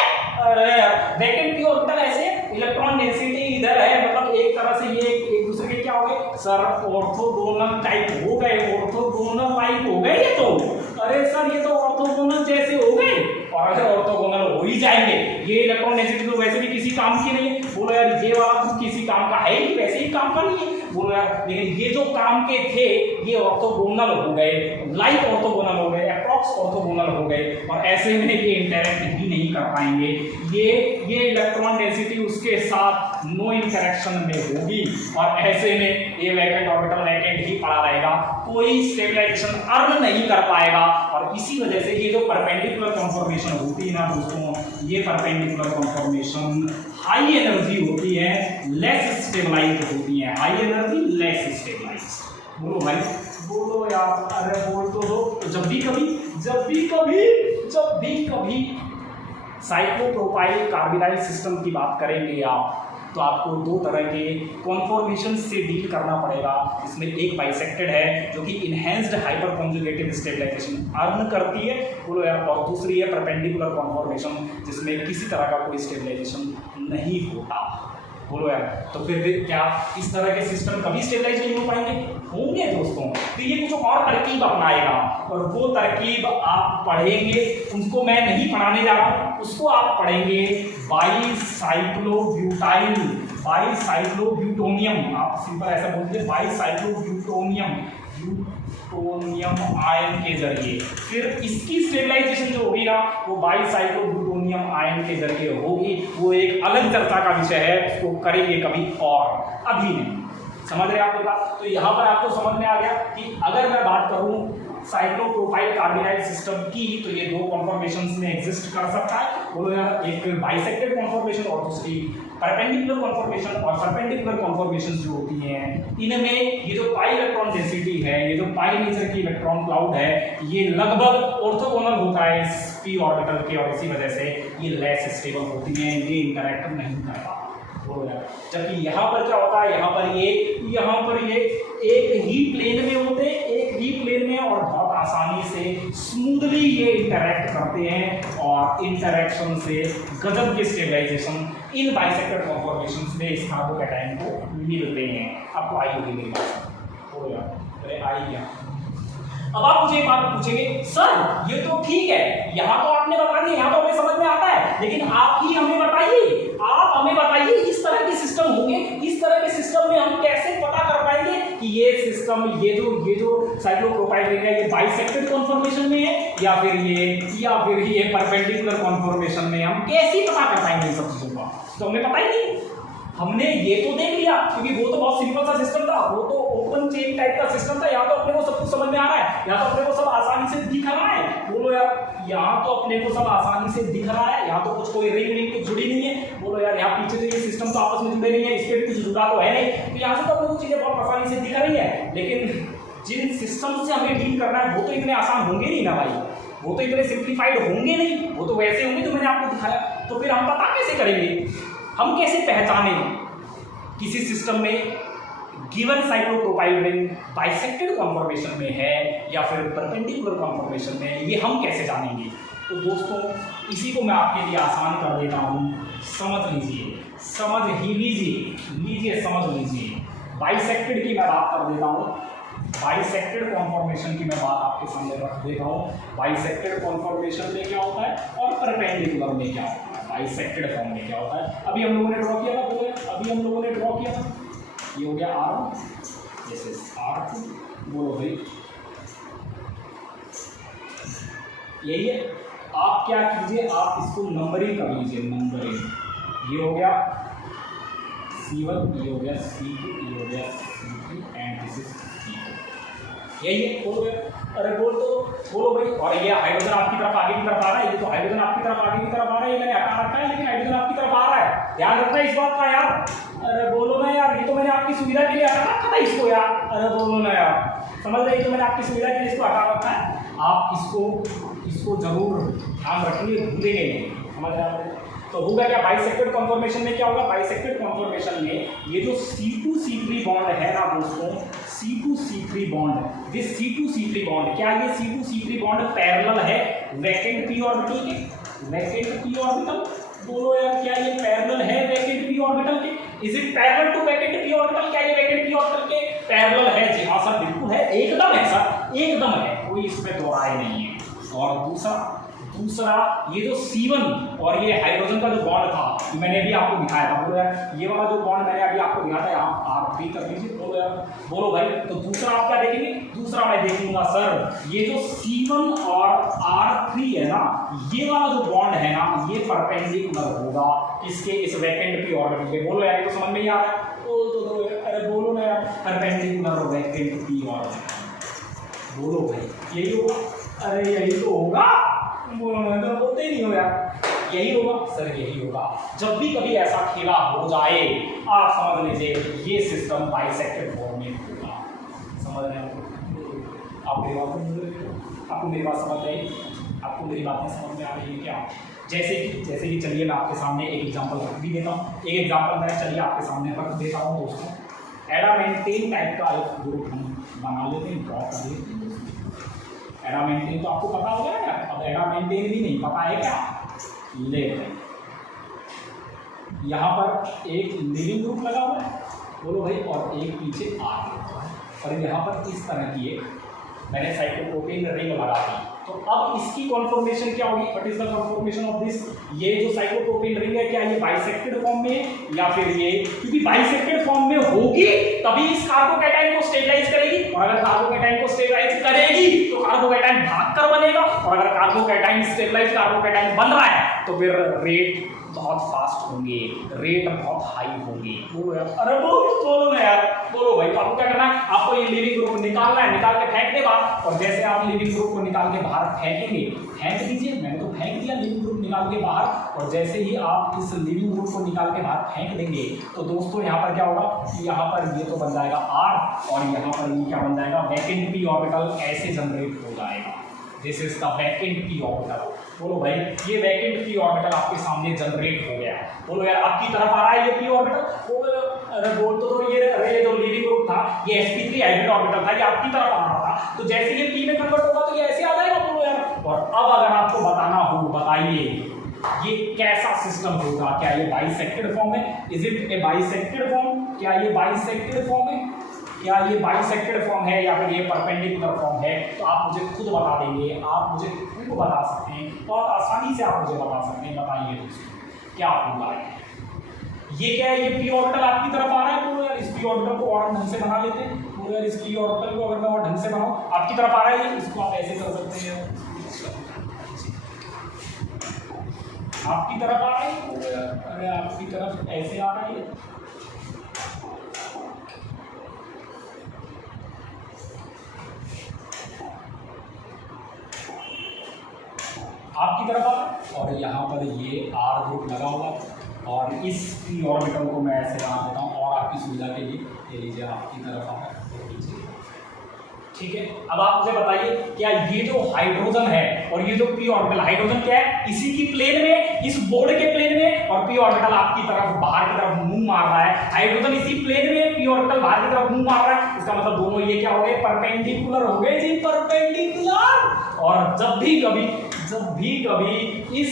अरे यार, वैकेंट p ऑर्बिटल ऐसे, इलेक्ट्रॉन डेंसिटी इधर है, मतलब एक तरह से ये एक दूसरे के क्या हो गए सर? ऑर्थोगोनल टाइप हो गए, ऑर्थोगोनल टाइप हो गए ये तो। अरे सर, ये तो ऑर्थोगोनल जैसे हो गए और अगर ऑर्थोगोनल हो ही जाएंगे, ये इलेक्ट्रॉन डेंसिटी तो वैसे भी किसी काम की नहीं है। बोलो यार, ये वाला तो किसी काम का है ही, वैसे ही काम का नहीं है। बोलो यार, लेकिन ये जो काम के थे ये ऑर्थोगोनल हो गए, लाइक ऑर्थोगोनल हो गए, अप्रॉक्स ऑर्थोगोनल हो गए और ऐसे में ये इंटरेक्ट ही नहीं कर पाएंगे। ये इलेक्ट्रॉन डेंसिटी उसके साथ नो इंटरेक्शन में होगी और ऐसे में ये वैकेंट ऑर्बिटल वैकेंट ही पड़ा रहेगा, कोई स्टेबलाइजेशन अर्न नहीं कर पाएगा। और इसी वजह से ये जो परपेंडिकुलर कॉन्फॉर्मेशन होती है ना दोस्तों, ये परपेंडिकुलर कॉन्फॉर्मेशन हाई एनर्जी होती है, लेस स्टेबलाइज्ड होती है। High energy, less stabilized. बोलो भाई, बोलो यार, अरे बोल तो दो। जब भी कभी साइक्लोप्रोपाइल कार्बोनाइल सिस्टम की बात करेंगे आप, तो आपको 2 तरह के कॉन्फॉर्मेशन से डील करना पड़ेगा। इसमें एक बाइसेक्टेड है जो कि enhanced hyper conjugative stabilization earn करती है, बोलो यार, और दूसरी है परपेंडिकुलर कॉन्फॉर्मेशन जिसमें किसी तरह का कोई स्टेबलाइजेशन नहीं होता। बोलो यार, तो फिर क्या इस तरह के सिस्टम कभी स्टेबलाइज नहीं हो पाएंगे? होंगे दोस्तों। तो ये कुछ और तरकीब अपनाएगा और वो तरकीब आप पढ़ेंगे, उनको मैं नहीं पढ़ाने जा रहा हूँ, उसको आप पढ़ेंगे बाईसाइक्लोब्यूटोनियम। आप सिंपल ऐसा बोल दीजिए, बाईसाइक्लोब्यूटोनियम आयन के जरिए। फिर इसकी स्टेबलाइजेशन जो होगी ना, वो बाईसाइक्लोब्यूटोनियम आयन के जरिए होगी। वो एक अलग चर्चा का विषय है, उसको करेंगे कभी और, अभी नहीं। समझ रहे आपके बात? तो यहाँ पर आपको समझ में आ गया कि अगर मैं बात करूँ साइक्लोप्रोपाइल कार्बोनाइल सिस्टम की, तो ये 2 कॉन्फॉर्मेशंस में एग्जिस्ट कर सकता है। बोलो यार, एक बाइसेक्टेड कॉन्फॉर्मेशन और दूसरी परपेंडिकुलर कॉन्फॉर्मेशन। और परपेंडिकुलर कॉन्फॉर्मेशन जो होती हैं, इनमें ये जो पाई इलेक्ट्रॉन डेंसिटी है, ये जो पाई नेचर की इलेक्ट्रॉन क्लाउड है, ये लगभग ऑर्थोगोनल होता है इस p ऑर्बिटल के और इसी वजह से ये लेस स्टेबल होती हैं, ये इंटरैक्ट नहीं करता। जबकि यहाँ पर क्या होता है, यहाँ पर ये एक ही प्लेन में होते हैं, एक ही प्लेन में, और बहुत आसानी से स्मूथली ये इंटरैक्ट करते हैं और इंटरैक्शन से गजब के स्टेबलाइजेशन इन बाइसेक्टेड कॉन्फॉर्मेशंस में इस कार्बोकैटायन को मिलते हैं। आपको आई होगी मेरी बात? अरे आई क्या? अब आप मुझे एक बात पूछेंगे, सर ये तो ठीक है, यहाँ तो आपने बता दिया, यहाँ तो हमें समझ में आता है, लेकिन आप ही हमें बताइए, आप हमें बताइए इस तरह के सिस्टम होंगे, इस तरह के सिस्टम में हम कैसे पता कर पाएंगे कि ये सिस्टम, ये जो साइक्लोप्रोपाइल रिंग है, ये बाइसेक्टेड कॉन्फॉर्मेशन में है या फिर ये परपेंडिकुलर कॉन्फॉर्मेशन में? हम कैसे पता कर पाएंगे इन सब चीजों का? तो हमें पता ही नहीं। हमने ये तो देख लिया, क्योंकि वो तो बहुत सिंपल सा सिस्टम था, वो तो ओपन चेन टाइप का सिस्टम था। यहाँ तो अपने को सब कुछ समझ में आ रहा है, यहाँ तो अपने को सब आसानी से दिख रहा है। बोलो यार, यहाँ तो अपने को सब आसानी से दिख रहा है, यहाँ तो कुछ कोई रिंग कुछ जुड़ी नहीं है। बोलो यार, यहाँ पीछे से ये सिस्टम तो आपस में जुड़े नहीं है, इस पर भी कुछ जुड़ा तो है नहीं, तो यहाँ से तो अपने को चीजें बहुत आसानी से दिख रही है। लेकिन जिन सिस्टम से हमें डील करना है वो तो इतने आसान होंगे नहीं ना भाई, वो तो इतने सिंप्लीफाइड होंगे नहीं, वो तो वैसे होंगे जो मैंने आपको दिखाया। तो फिर हम पता कैसे करेंगे, हम कैसे पहचानें किसी सिस्टम में given cyclopropyl ring bisected conformation में है या फिर परपेंडिकुलर कॉन्फॉर्मेशन में है, ये हम कैसे जानेंगे। तो दोस्तों, इसी को मैं आपके लिए आसान कर देता हूँ, समझ लीजिए, समझ ही लीजिए, समझ लीजिए। बाइसेक्टेड की मैं बात कर देता हूँ, बाइसेक्टेड कॉन्फॉर्मेशन की मैं बात आपके सामने रख देता हूँ। बाइसेक्टेड कॉन्फॉर्मेशन में क्या होता है और परपेंडिकुलर में क्या होता है, बाइसेक्टेड फॉर्म में क्या होता है। अभी हम लोगों ने ड्रॉ किया था, बोलो, अभी हम लोगों ने ड्रॉ किया था, ये हो गया R1, दिस इज R2, बोलो भाई, यही है। आप क्या कीजिए, आप इसको नंबरिंग कर लीजिए, नंबरिंग। ये हो गया C1, ये हो गया C2, ये हो गया C3 and this is C4, यही है। बोलो भाई, अरे बोलो भाई। और ये हाइड्रोजन आपकी तरफ आगे की तरफ आ रहा है, ये तो हाइड्रोजन आपकी तरफ आगे की तरफ आ रहा है, ये मैंने हटा रखा है, लेकिन हाइड्रोजन आपकी तरफ आ रहा है, ध्यान रखना इस बात का यार। अरे बोलो ना यार, ये तो मैंने आपकी सुविधा के लिए हटा रखा था इसको यार, अरे बोलो ना यार, समझ रहे, तो मैंने आपकी सुविधा के लिए इसको हटा रखा है। आप इसको जरूर ध्यान रखिए, भूलेंगे नहीं, समझ रहे हैं। तो होगा क्या, बाइसेक्टेड कॉन्फॉर्मेशन में क्या होगा, बाइसेक्टेड कॉन्फॉर्मेशन में ये जो C2C3 बॉन्ड है ना दोस्तों, C2C3 bond, this C2C3 bond, क्या ये C2C3 बॉन्ड पैरेलल है वैकेंट p ऑर्बिटल के, वैकेंट p ऑर्बिटल। बोलो यार, क्या ये पैरेलल है वैकेंट p ऑर्बिटल के, is it parallel to vacant p orbital, क्या ये वैकेंट p ऑर्बिटल के पैरेलल है। जी हाँ सर, बिल्कुल है, एकदम है सर, एकदम है, कोई इसमें दो राय नहीं है। और दूसरा ये जो C1 और ये हाइड्रोजन का जो बॉन्ड था, मैंने अभी आपको दिखाया था, बोलो यार, ये वाला जो बॉन्ड मैंने अभी आपको दिखाया था, आप भी कर लीजिए। बोलो यार, बोलो भाई। तो दूसरा आप क्या देखेंगे, दूसरा मैं देखूंगा सर, ये जो C1 और R3 है ना, ये वाला जो बॉन्ड है ना, ये परपेंडिकुलर होगा इसके इस वैकेंट p ऑर्बिटल के। बोलो यार, ये तो समझ में ही आ रहा है, तो अरे बोलो ना यार, परपेंडिकुलर वैकेंट p ऑर्बिटल, बोलो भाई, यही होगा। अरे यही तो होगा, बोलो ना, तो बोलते ही नहीं हो यार, यही होगा सर, यही होगा। जब भी कभी ऐसा खेला हो जाए, आप समझ लीजिए ये सिस्टम बाइसेक्टेड फॉर्म में होगा, समझ रहे हैं आपको मेरी बात समझ रही, आपको मेरी बातें समझ में आ रही है क्या। जैसे कि चलिए मैं आपके सामने एक एग्जांपल रख भी देता हूँ, एक एग्जांपल मैं चलिए आपके सामने रख देता हूँ दोस्तों। एडामेंटेन टाइप का एक ग्रुप हम बना लेते हैं, ड्रॉ कर लेते हैं। एडामेंटेन तो आपको पता हो गया यार, अब एडामेंटेन भी नहीं पता है क्या, ले यहाँ पर एक लिविंग ग्रुप लगा हुआ है, बोलो भाई, और एक पीछे R लगा है, और यहाँ पर इस तरह की एक मैंने साइक्लोप्रोपेन रिंग लगा दी। तो अब इसकी कॉन्फॉर्मेशन क्या होगी, what is the conformation of this, ये जो साइक्लोप्रोपेन रिंग है, क्या ये बाइसेक्टेड फॉर्म में या फिर ये, क्योंकि बाइसेक्टेड फॉर्म में होगी तभी इस कार्बोकैटायन को स्टेबलाइज करेगी, और अगर कार्बोकैटायन को स्टेबलाइज करेगी तो कार्बोकैटायन भागकर बनेगा, और अगर कार्बोकैटायन स्टेबलाइज कार्बोकैटायन बन रहा है तो फिर रेट बहुत फास्ट होंगे, रेट बहुत हाई होंगे। बोलो यार, अरे बोलो ना यार, बोलो भाई। तो आपको क्या करना है, आपको ये लिविंग ग्रुप निकालना है, निकाल के फेंक देगा, और जैसे आप लिविंग ग्रुप को निकाल के बाहर फेंकेंगे, फेंक दीजिए, मैंने तो फेंक दिया लिविंग ग्रुप निकाल के बाहर, और जैसे ही आप इस लिविंग ग्रुप को निकाल के बाहर फेंक देंगे तो दोस्तों यहाँ पर क्या होगा, यहाँ पर ये तो बन जाएगा R, और यहाँ पर ये क्या बन जाएगा, वैकेंट p ऑर्बिटल ऐसे जनरेट हो जाएगा, this is the vacant p orbital. बोलो भाई, ये वैकेंट p ऑर्बिटल आपके सामने जनरेट हो गया। बोलो यार, आपकी तरफ आ रहा है ये p ऑर्बिटल, अरे बोल तो ये जो लिविंग ग्रुप था, ये sp3 हाइब्रिड ऑर्बिटल था, ये आपकी तरफ आ रहा था, तो जैसे ये p में कन्वर्ट होगा तो ये ऐसे आ जाएगा। बोलो यार, और अब अगर आपको बताना हो, बताइए ये कैसा सिस्टम होगा, क्या ये बाइसेक्टेड फॉर्म है, is it A bisected form, क्या ये बाइसेक्टेड फॉर्म है, क्या ये बाइसेक्टेड फॉर्म है, या फिर ये परपेंडिकुलर फॉर्म है। तो आप मुझे खुद बता देंगे, आप मुझे खुद बता सकते हैं, बहुत आसानी से आप मुझे बता सकते हैं। बताइए दोस्तों, क्या होगा ये, क्या है, ये p ऑर्बिटल आपकी तरफ आ रहा है, तो यार इस p ऑर्बिटल को और ढंग से बना लेते हैं। तो यार इस p ऑर्बिटल को अगर मैं और ढंग से बनाऊं, आपकी तरफ आ रहा है ये, इसको आप ऐसे कर सकते हैं, आपकी तरफ आ रहा है, अरे आपकी तरफ ऐसे आ रहा है, आपकी तरफ आ रहा है और यहाँ पर ये R ग्रुप लगा हुआ और इस p ऑर्बिटल को मैं ऐसे बना देता हूँ और आपकी सुविधा के लिए ये लीजिए आपकी तरफ आ रहा है। ठीक है, अब आप मुझे बताइए क्या ये जो हाइड्रोजन है और ये जो p ऑर्बिटल, हाइड्रोजन क्या है इसी की प्लेन में, इस बोर्ड के प्लेन में, और p ऑर्बिटल आपकी तरफ बाहर की तरफ मुंह मार रहा है। हाइड्रोजन इसी प्लेन में, p ऑर्बिटल बाहर की तरफ मुंह मार रहा है, इसका मतलब दोनों ये क्या हो गए, परपेंडिकुलर हो गए जी, परपेंडिकुलर। और जब भी कभी इस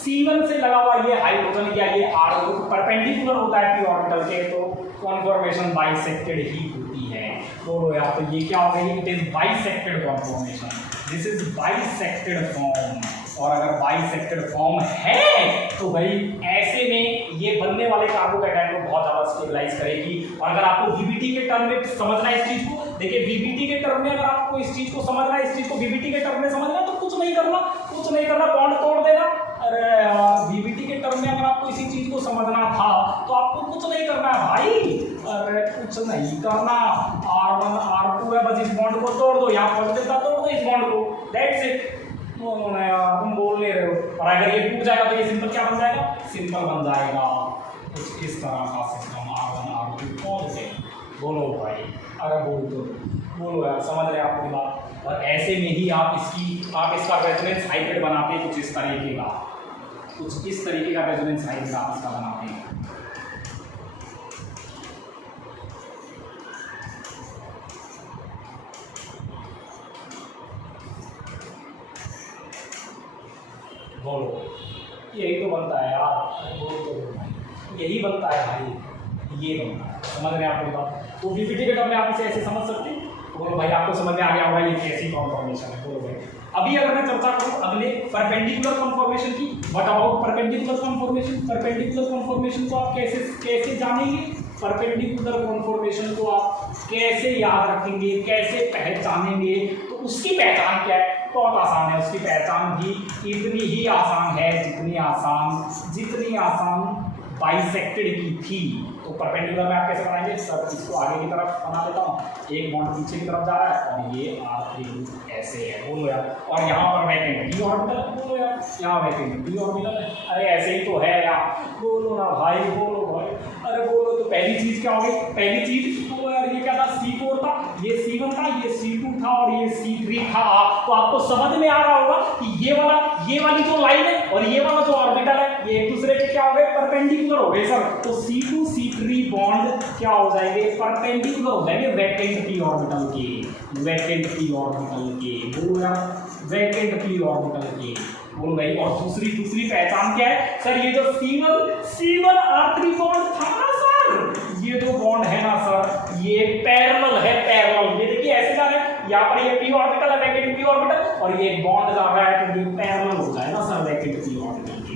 C1 से लगा हुआ ये हाइड्रोजन या ये R परपेंडिकुलर होता है p ऑर्बिटल के, तो कॉन्फॉर्मेशन बाइसेक्टेड ही होती है। बोलो यार, तो ये क्या हो गई, it is bisected conformation, this is bisected form. और अगर बाइसेक्टेड फॉर्म है तो भाई ऐसे में ये बनने वाले कार्बोकैटायन को बहुत ज्यादा स्टेबलाइज करेगी। और अगर आपको VBT के टर्म में समझना है इस चीज को, देखिए VBT के टर्म में अगर आपको इस चीज को समझना है, इस चीज को VBT के टर्म में समझना है तो कुछ नहीं करना, बॉन्ड तोड़ देना। अरे VBT के टर्म में अगर आपको इसी चीज को समझना था तो आपको कुछ नहीं करना है भाई, अरे कुछ नहीं करना, R1 R2 है, बस इस बॉन्ड को तोड़ दो, यहाँ पॉजिटिव था तोड़ दो इस बॉन्ड को, दैट्स इट। तुम बोल नहीं रहे हो। और अगर ये टूट जाएगा तो ये सिंपल क्या बन जाएगा, सिंपल बन जाएगा कुछ इस तरह का सिस्टम, R1 R2 पॉजिटिव। बोलो भाई, अरे बोलो यार, समझ रहे आप पूरी बात। और ऐसे में ही आप इसका रेजोनेंस हाइब्रिड बनाते हैं कुछ इस तरीके का रेजोनेंस हाइब्रिड आप इसका बनाते हैं। बोलो, यही तो बनता है यार, यही बनता है भाई, ये बनता है। समझ रहे हैं आप बात? तो VBT के टर्म में आप इसे ऐसे समझ सकते हैं। बोलो भाई, आपको समझ में आ गया होगा ये कैसी कॉन्फॉर्मेशन है। बोलो भाई, अभी अगर मैं चर्चा करूं अगले परपेंडिकुलर कॉन्फॉर्मेशन की, what about perpendicular conformation. Perpendicular conformation को आप कैसे जानेंगे, परपेंडिकुलर कॉन्फॉर्मेशन को आप कैसे याद रखेंगे, कैसे पहचानेंगे, तो उसकी पहचान क्या है, बहुत आसान है। उसकी पहचान भी इतनी ही आसान है जितनी आसान बाइसेक्टेड की थी। तो परपेंडिकुलर में आप कैसे बनाएंगे सर, इसको आगे की तरफ बना देता हूँ, एक बॉन्ड पीछे की तरफ जा रहा है और ये R3 ऐसे है। बोलो यार, और यहाँ पर वैकेंट d ऑर्बिटल, बोलो यार यहाँ वैकेंट d ऑर्बिटल है, अरे ऐसे ही तो है यार। बोलो ना भाई, अरे बोलो। तो पहली चीज क्या होगी, पहली चीज तो यार ये क्या था, C4 था, ये C1 था, ये C2 था और ये C3 था। तो आपको समझ में आ रहा होगा कि ये वाली जो लाइन है और ये वाला जो ऑर्बिटल है ये एक दूसरे के क्या हो गए, परपेंडिकुलर हो गए सर। तो C2 C3 बॉन्ड क्या हो जाएंगे, परपेंडिकुलर हो जाएंगे वैकेंट p ऑर्बिटल के, वैकेंट p ऑर्बिटल के। बोलो यार, वैकेंट p ऑर्बिटल के। बोलो भाई, और दूसरी पहचान क्या है सर, ये जो C1 R3 बॉन्ड था ना सर, ये जो बॉन्ड है ना सर, ये पैरेलल है, पैरेलल। ये देखिए ऐसे जा रहा है, यहाँ पर ये p ऑर्बिटल है, वैकेंट p ऑर्बिटल, और ये बॉन्ड जा रहा है तो ये पैरेलल हो जाएगा सर वैकेंट p ऑर्बिटल की।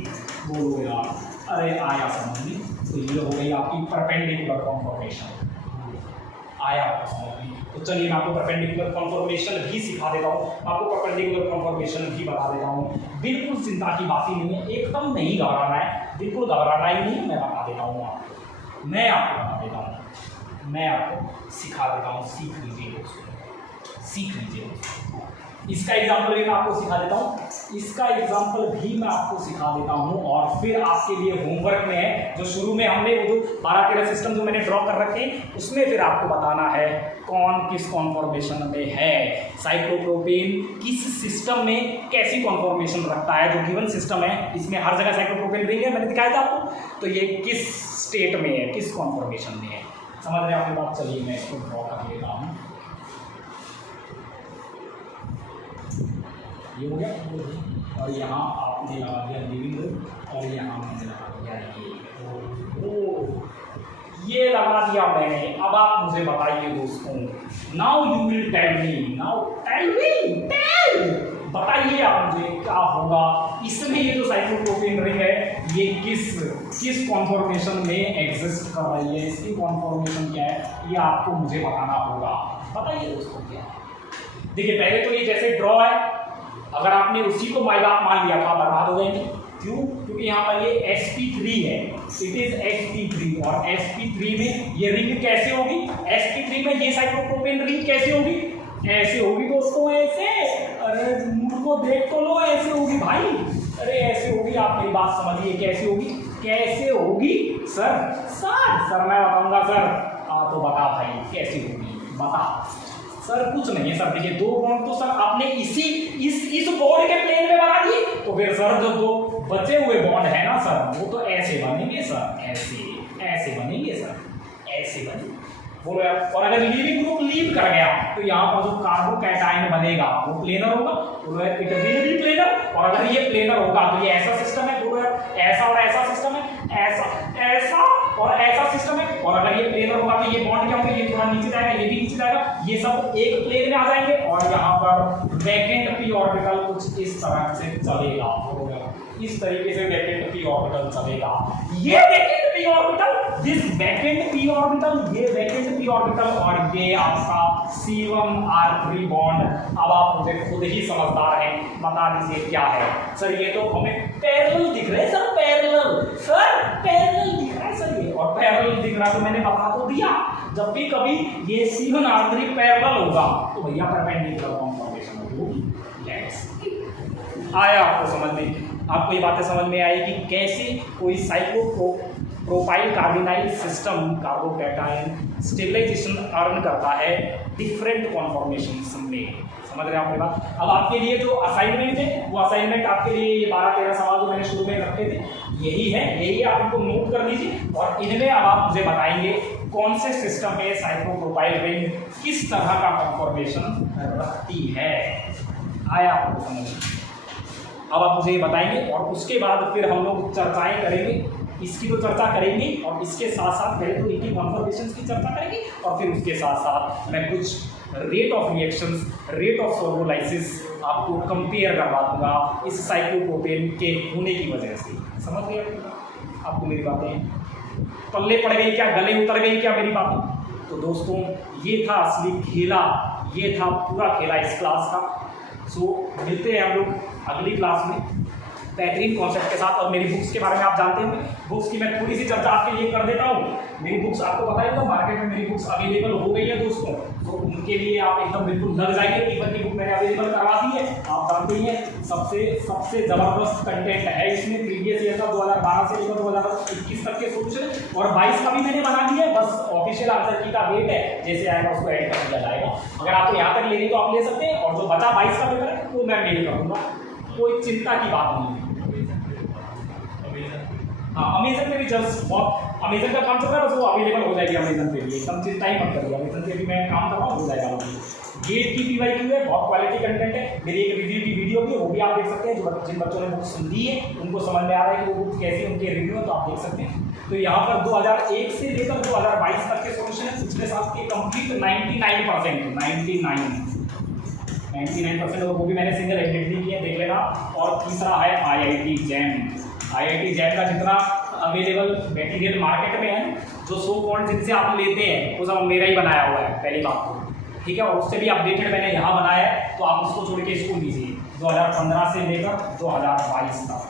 बोलो यार, अरे आया समझ में। तो ये हो गई आपकी परपेंडिकुलर कॉन्फॉर्मेशन, आया आपको समझ में। तो चलिए मैं आपको परपेंडिकुलर कॉन्फॉर्मेशन भी सिखा देता हूँ, आपको परपेंडिकुलर कॉन्फॉर्मेशन भी बता देता हूँ। बिल्कुल चिंता की बात ही नहीं है, एकदम नहीं घबराना है, बिल्कुल घबराना ही नहीं है। मैं बता देता हूँ आपको, मैं आपको सिखा देता हूँ, सीख लीजिए। इसका एग्जाम्पल भी मैं आपको सिखा देता हूँ, और फिर आपके लिए होमवर्क में है जो शुरू में हमने वो जो 12-13 सिस्टम जो मैंने ड्रॉ कर रखे हैं उसमें फिर आपको बताना है कौन किस कॉन्फॉर्मेशन में है, साइक्लोप्रोपेन किस सिस्टम में कैसी कॉन्फॉर्मेशन रखता है। जो गिवन सिस्टम है इसमें हर जगह साइक्लोप्रोपेन रिंग है, मैंने दिखाया था आपको। तो ये किस स्टेट में है, किस कॉन्फॉर्मेशन में है, समझ रहे हैं आपकी बात। चलिए मैं इसको ड्रॉ कर लेता हूँ, ये हो गया। और यहाँ आपने लगा दिया लिविंग रूम और यहाँ मैंने लगा दिया ये लगा दिया मैंने। अब आप मुझे बताइए दोस्तों, now you will tell me, बताइए आप मुझे क्या होगा इसमें। ये जो साइक्लोप्रोपेन रिंग है ये किस कॉन्फॉर्मेशन में एग्जिस्ट कर रही है, इसकी कॉन्फॉर्मेशन क्या है ये आपको मुझे बताना होगा। बताइए दोस्तों क्या। देखिए पहले तो ये जैसे ड्रॉ है, अगर आपने उसी को माई बाप मान लिया तो आप बर्बाद हो जाएंगे। क्यों? क्योंकि यहाँ पर ये sp3 है, इट इज sp3, और sp3 में ये रिंग कैसे होगी, sp3 में ये साइक्लोप्रोपेन रिंग कैसे होगी, ऐसे होगी दोस्तों, ऐसे। अरे मूड को देख तो लो, ऐसे होगी भाई, बात समझिए कैसे होगी, कैसे होगी सर मैं बताऊंगा सर। तो बता भाई कैसे होगी, बता सर। कुछ नहीं है सर, देखिए दो बॉन्ड तो सर आपने इस बॉन्ड के प्लेन में बना दिए, तो फिर सर जो दो बचे हुए बॉन्ड है ना सर, वो तो ऐसे बनेंगे सर, ऐसे बनेंगे सर, ऐसे बनेंगे। बोलो यार, और अगर लीविंग ग्रुप लीव कर गया तो यहाँ पर जो कार्बोकैटायन बनेगा वो प्लेनर होगा। बोलो यार, इट विल बी प्लेनर। और अगर ये प्लेनर होगा तो ये ऐसा सिस्टम है। बोलो यार, ऐसा और ऐसा सिस्टम है, ऐसा और ऐसा सिस्टम है। और अगर ये प्लेनर होगा तो ये बॉन्ड क्या होंगे, ये थोड़ा नीचे जाएगा, ये भी नीचे जाएगा, ये सब एक प्लेन में आ जाएंगे। और यहाँ पर वैकेंट पी ऑर्बिटल कुछ इस तरह से चलेगा। इस तरीके से वैकेंट पी ऑर्बिटल चलेगा। ये vacant P orbital, this vacant P orbital, ये वैकेंट पी ऑर्बिटल और ये आपका C1R3 बॉन्ड। अब आप मुझे खुद ही समझदार हैं, बता दीजिए क्या है सर। ये तो हमें पैरेलल दिख रहे हैं सर, पैरेलल दिख रहा है सर ये। और पैरेलल दिख रहा तो मैंने बता तो दिया, जब भी कभी ये C1R3 पैरेलल होगा तो भैया परपेंडिकुलर कॉन्फॉर्मेशन होगी। आया आपको समझ में? आपको ये बातें समझ में आई कि कैसे कोई cyclopropyl carbonyl system carbocation stabilization earn करता है डिफरेंट कॉन्फॉर्मेशंस में। समझ रहे हैं आपकी बात? अब आपके लिए जो असाइनमेंट है वो असाइनमेंट आपके लिए ये 12-13 सवाल जो मैंने शुरू में रखे थे यही है, यही आप इनको नोट कर लीजिए। और इनमें अब आप मुझे बताएंगे कौन से सिस्टम में साइक्लोप्रोपाइल रिंग किस तरह का कॉन्फॉर्मेशन रखती है। आया आपको समझ? अब आप मुझे ये बताएंगे और उसके बाद फिर हम लोग चर्चाएं करेंगे। इसकी तो चर्चा करेंगे और इसके साथ साथ पहले तो इनकी कॉन्फॉर्मेशंस की चर्चा करेंगे और फिर उसके साथ साथ मैं कुछ rate of reactions, rate of solvolysis आपको कंपेयर करवा दूंगा इस साइक्लोप्रोपेन के होने की वजह से। समझ गए आपको मेरी बातें? पल्ले पड़ गई क्या, गले उतर गई क्या मेरी बातें? तो दोस्तों ये था असली खेला, ये था पूरा खेला इस क्लास का। सो मिलते हैं हम लोग अगली क्लास में बेहतरीन कॉन्सेप्ट के साथ। और मेरी बुक्स के बारे में आप जानते होंगे, बुक्स की मैं थोड़ी सी चर्चा आपके लिए कर देता हूँ। मेरी बुक्स आपको पता ही होगा, मार्केट में मेरी बुक्स अवेलेबल हो गई है दोस्तों, तो उनके लिए आप एकदम बिल्कुल लग जाएंगे। टीवन की बुक मैंने अवेलेबल करवा दी है, आप जानते ही हैं। सबसे ज़बरदस्त कंटेंट है इसमें, प्रीवियस ईयर का 2012 से लेकर 2021 तक के सोल्यूशन, और 22 का भी मैंने बना दिया है। बस ऑफिशियल आंसर की का वेट है, जैसे आएगा उसको ऐड कर दिया जाएगा। अगर आपको यहाँ तक लेनी तो आप ले सकते हैं, और जो बचा 22 का पेपर है वो मैं मेल कर दूँगा, कोई चिंता की बात नहीं है। हाँ, अमेजन पे भी जस्ट बहुत अमेजन का काम चल रहा है, बस वो अवेलेबल हो जाएगी अमेजन पे भी, एकदम चिंता ही मत करिए। अमेजन पे भी मैं काम कर रहा हूँ, हो जाएगा वो भी। गेट की PYQ है, बहुत क्वालिटी कंटेंट है। मेरी एक रिव्यू की वीडियो भी है, वो भी आप देख सकते हैं। जिन बच्चों ने बुक सुन ली है उनको समझ में आ रहा है कि वो बुक कैसी उनके रिव्यू है, तो आप देख सकते हैं। तो यहाँ पर 2001 से लेकर 2022 तक के सोल्यूशन है, पिछले साल के कंप्लीट 99% 99% और वो भी मैंने सिंगल हैंडेडली किए, देख लेना। और तीसरा है IIT जैम का जितना अवेलेबल मटेरियल मार्केट में है, जो 100 पॉइंट जिनसे आप लेते हैं वो सब मेरा ही बनाया हुआ है, पहली बात तो ठीक है। और उससे भी अपडेटेड मैंने यहाँ बनाया है, तो आप उसको छोड़ के इसको लीजिए। 2015 से लेकर 2022 तक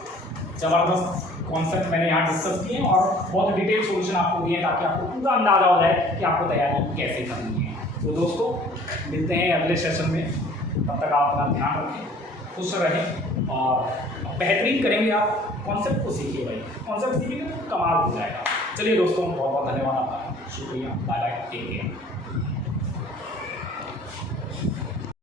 जबरदस्त कॉन्सेप्ट मैंने यहाँ डिस्कस किए हैं और बहुत डिटेल सोल्यूशन आपको दिए, ताकि आपको पूरा अंदाजा हो जाए कि आपको तैयारी कैसे करनी है। तो दोस्तों मिलते हैं अगले सेशन में, तब तक आप अपना ध्यान रखें, खुश रहें और बेहतरीन करेंगे। आप कॉन्सेप्ट को सीखिए भाई, कॉन्सेप्ट सीखिएगा तो कमाल हो जाएगा। चलिए दोस्तों, बहुत बहुत धन्यवाद आपका, शुक्रिया, बाय बाय, टेक केयर।